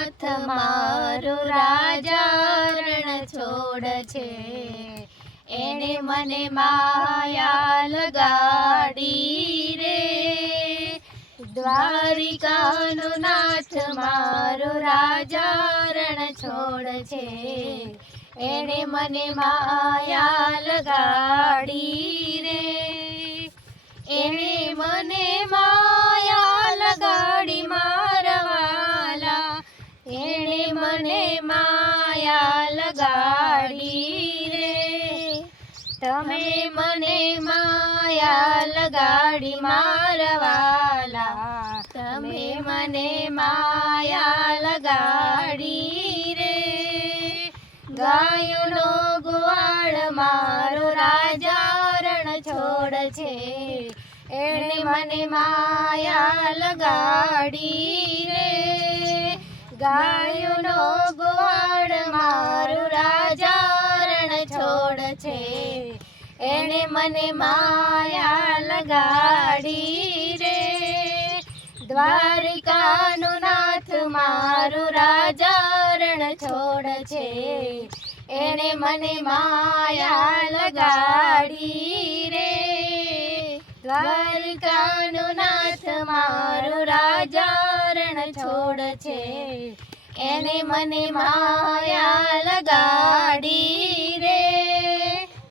નાથ મારો રાજા રણ છોડ છે, એને મને માયા લગાડી રે. દ્વારિકાનો નાથ મારો રાજા રણ છોડ છે, એને મને માયા લગાડી રે. એને મને માયા લગાડી મારા વાલા, એને મને માયા લગાડી રે. તમે મને માયા લગાડી મારા વાલા, તમે મને માયા લગાડી રે. ગાયોનો ગોવાળ મારો રાજા રણ છોડ છે, એને મને માયા લગાડી રે. ગાયોનો ગોવાળ મારો રાજા રણ છોડ છે, એને મને માયા લગાડી રે. દ્વારિકાનો નાથ મારો રાજા રણ છોડ છે, એને મને માયા લગાડી રે. દ્વારિકાનો નાથ મારો રાજા રણ છોડ છે, એને મને માયા લગાડી રે.